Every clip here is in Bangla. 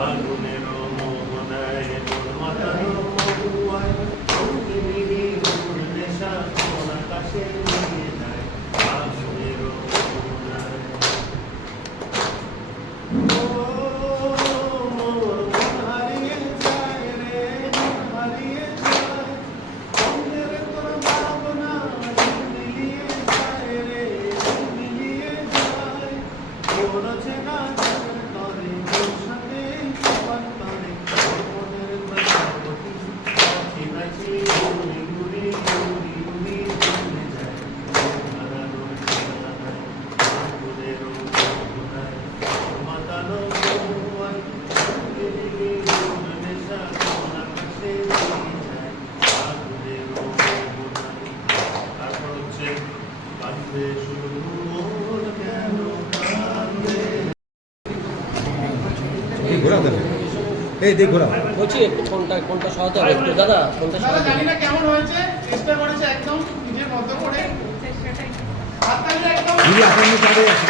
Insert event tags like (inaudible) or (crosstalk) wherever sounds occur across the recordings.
আগুনের মোহনায় তোর মাতানো মহুয়ায় অগ্নিবিরি ওর ঘোরা দেবে এই দেখ ঘোরা। বলছি একটু ফোনটা ফোনটা সহাতে হবে একটু। দাদা জানি না কেমন হয়েছে? চেষ্টা করেছে একদম নিজের মতো করে। হাততালি একদম আছে।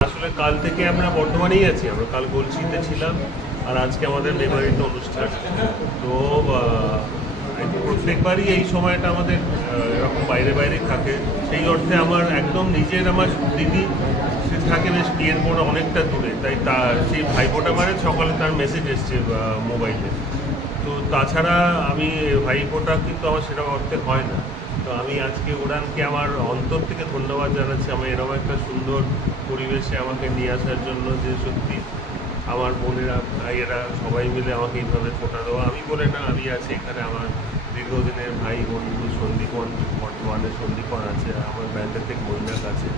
আসলে কাল থেকে আমরা বর্ধমানেই আছি। আমরা কাল গোলচিতে ছিলাম। আর আজকে আমাদের মেমারিতে অনুষ্ঠান। তো প্রত্যেকবারই এই সময়টা আমাদের এরকম বাইরে বাইরে থাকে। সেই অর্থে আমার একদম নিজের আমার দিদি, সে থাকে বেশ বিয়ের পর অনেকটা দূরে। তাই তার সেই ভাইপোটা মানে সকালে তার মেসেজ এসছে মোবাইলে তো তাছাড়া আমি ভাইপোটা কিন্তু আমার সেরকম অর্থে হয় না। তো আমি আজকে উড়ানকে আমার অন্তর থেকে ধন্যবাদ জানাচ্ছি। আমার এরকম একটা সুন্দর পরিবেশে আমাকে নিয়ে আসার জন্য যে সত্যি আমার বোনেরা, ভাইয়েরা সবাই মিলে আমাকে এইভাবে ফোটা দেওয়া আমি বলে না, আমি আছি এখানে আমার দীর্ঘদিনের ভাই বন্ধু সন্দীপন, বর্তমানে সন্দীপন আছে আমার ব্যান্ডের থেকে বন্যাক আছে।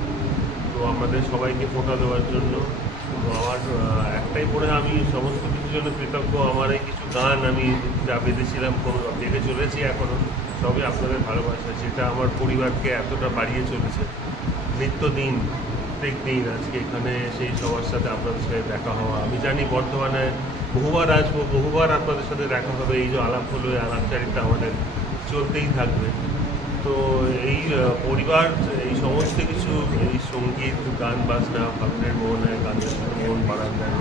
তো আমাদের সবাইকে ফোটা দেওয়ার জন্য, তো আমার একটাই পড়ে আমি সমস্ত কিছুর জন্য কৃতজ্ঞ। আমার এই কিছু গান আমি যা বেঁধেছিলাম, কোনো বেঁধে চলেছি এখনও সবই আপনাদের ভালোবাসা সেটা আমার পরিবারকে এতটা বাড়িয়ে চলেছে। নিত্যদিন প্রত্যেক দিন আজকে এখানে সেই সবার সাথে আপনাদের সাথে দেখা হওয়া। আমি জানি বর্তমানে বহুবার আসব, বহুবার আপনাদের সাথে দেখা হবে, এই যে আলাপ হলো এই আলাপচারিতা আমাদের চলতেই থাকবে। তো এই পরিবার, এই সমস্ত কিছু, এই সংগীত, গান, বাজনা, ভাবনের মোহনায় গানের সাথে মন বারান্দায়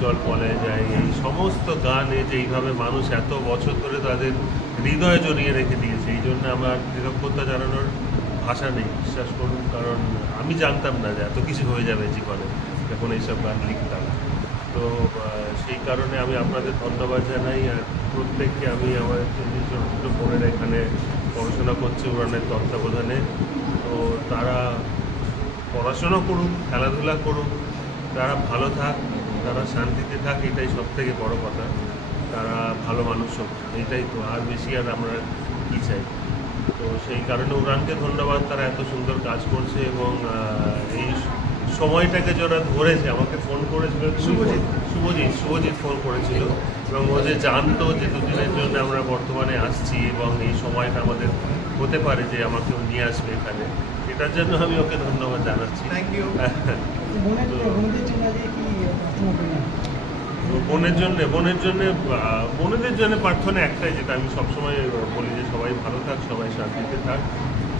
জল পলায় যায়, এই সমস্ত গানে যে এইভাবে মানুষ এত বছর ধরে তাদের হৃদয় জড়িয়ে রেখে দিয়েছে, এই জন্য আমার কৃতজ্ঞতা জানানোর ভাষা নেই, বিশ্বাস করুন, কারণ আমি জানতাম না যে এত কিছু হয়ে যাবে জীবনে, যখন এইসব গান লিখতাম। তো সেই কারণে আমি আপনাদের ধন্যবাদ জানাই, আর প্রত্যেককে আমি আমার ছোটো বোনেরা এখানে পড়াশোনা করছে উড়ানের তত্ত্বাবধানে। তো, তারা পড়াশোনা করুক, খেলাধুলা করুক, তারা ভালো থাক, তারা শান্তিতে থাক, এটাই সব থেকে বড় কথা। তারা ভালো মানুষ হোক, এটাই তো। আর বেশি আর আমরা কী চাই? তো সেই কারণে উড়ানকে ধন্যবাদ তারা এত সুন্দর কাজ করছে এবং এই সময়টাকে যারা ধরেছে আমাকে ফোন করেছিল শুভজিৎ। শুভজিৎ শুভজিৎ ফোন করেছিল। এবং ও যে জানতো যে দুদিনের জন্য আমরা বর্তমানে আসছি এবং এই সময়টা আমাদের হতে পারে যে আমাকে ও নিয়ে আসবে এখানে এটার জন্য আমি ওকে ধন্যবাদ জানাচ্ছি। থ্যাংক (laughs) ইউ বোনের বোনদের জন্য আজকে কি প্রার্থনা করলেন বোনের জন্য বোনের জন্য বোনেদের জন্য প্রার্থনা একটাই যেটা আমি সবসময় বলি যে সবাই ভালো থাক সবাই শান্তিতে থাক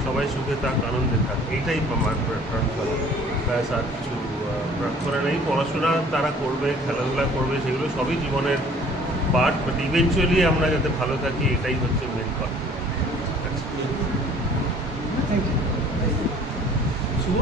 সবাই সুখে থাক আনন্দে থাক এইটাই আমার প্রার্থনা। ব্যাস আর কিছু প্রার্থনা নেই। পড়াশোনা তারা করবে খেলাধুলা করবে সেগুলো সবই জীবনের পার্ট বাট ইভেনচুয়ালি আমরা যাতে ভালো থাকি এটাই হচ্ছে মেন কথা। শুভ?